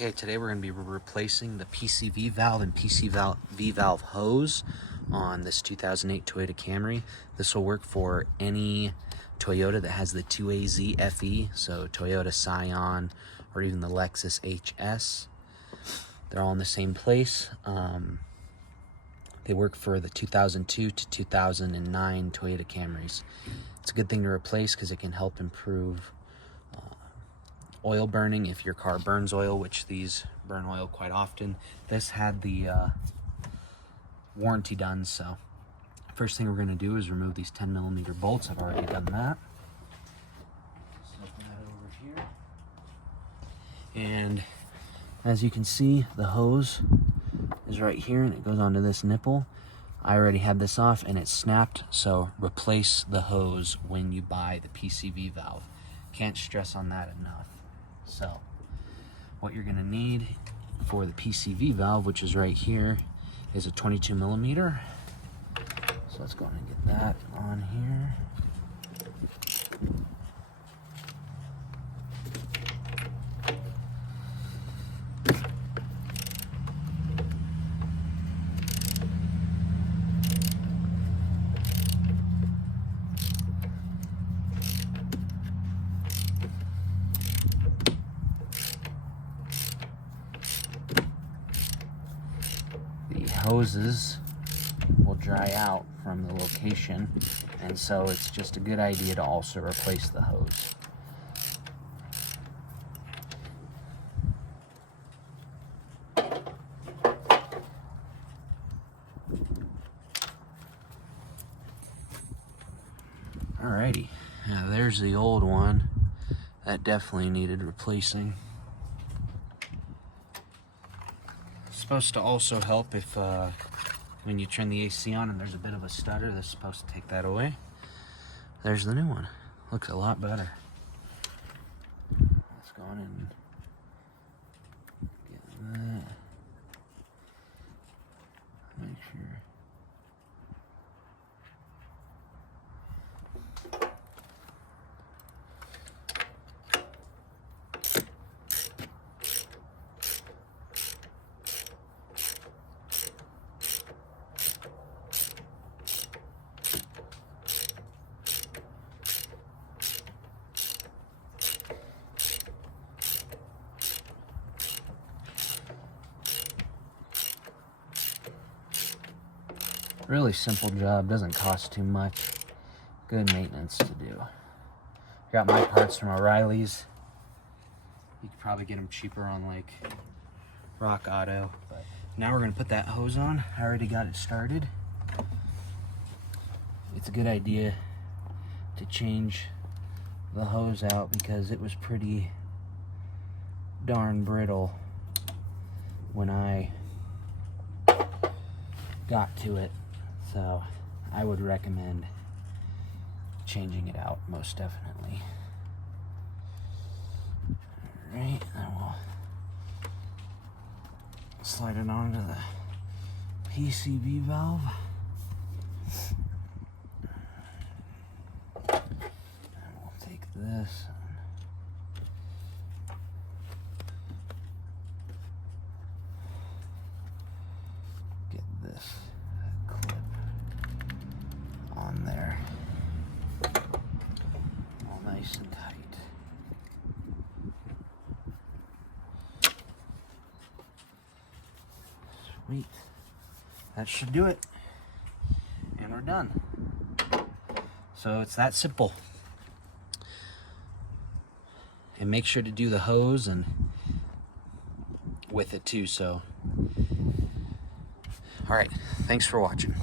Okay, today we're going to be replacing the PCV valve and PCV Valve hose on this 2008 Toyota Camry. This will work for any Toyota that has the 2AZ FE, so Toyota Scion or even the Lexus HS. They're all in the same place. They work for the 2002 to 2009 Toyota Camrys. It's a good thing to replace because it can help improve oil burning if your car burns oil, which these burn oil quite often. This had the warranty done, so first thing we're going to do is remove these 10mm bolts. I've already done that. Just open that over here. And as you can see, the hose is right here and it goes onto this nipple. I already had this off and it snapped, so replace the hose when you buy the PCV valve. Can't stress on that enough. So what you're going to need for the PCV valve, which is right here, is a 22mm. So let's go ahead and get that on here. Hoses will dry out from the location, and so it's just a good idea to also replace the hose. Alrighty, now there's the old one. That definitely needed replacing. Supposed to also help if when you turn the AC on and there's a bit of a stutter. This is supposed to take that away. There's the new one. Looks a lot better. Let's go on and get that. Make sure. Really simple job, doesn't cost too much. Good maintenance to do. Got my parts from O'Reilly's. You could probably get them cheaper on like Rock Auto. But now we're gonna put that hose on. I already got it started. It's a good idea to change the hose out because it was pretty darn brittle when I got to it. So I would recommend changing it out, most definitely. Alright, then we'll slide it onto the PCV valve. And we'll take this. Get this clip on there, all nice and tight. Sweet. That should do it. And we're done. So it's that simple. And make sure to do the hose and with it too. So, all right, thanks for watching.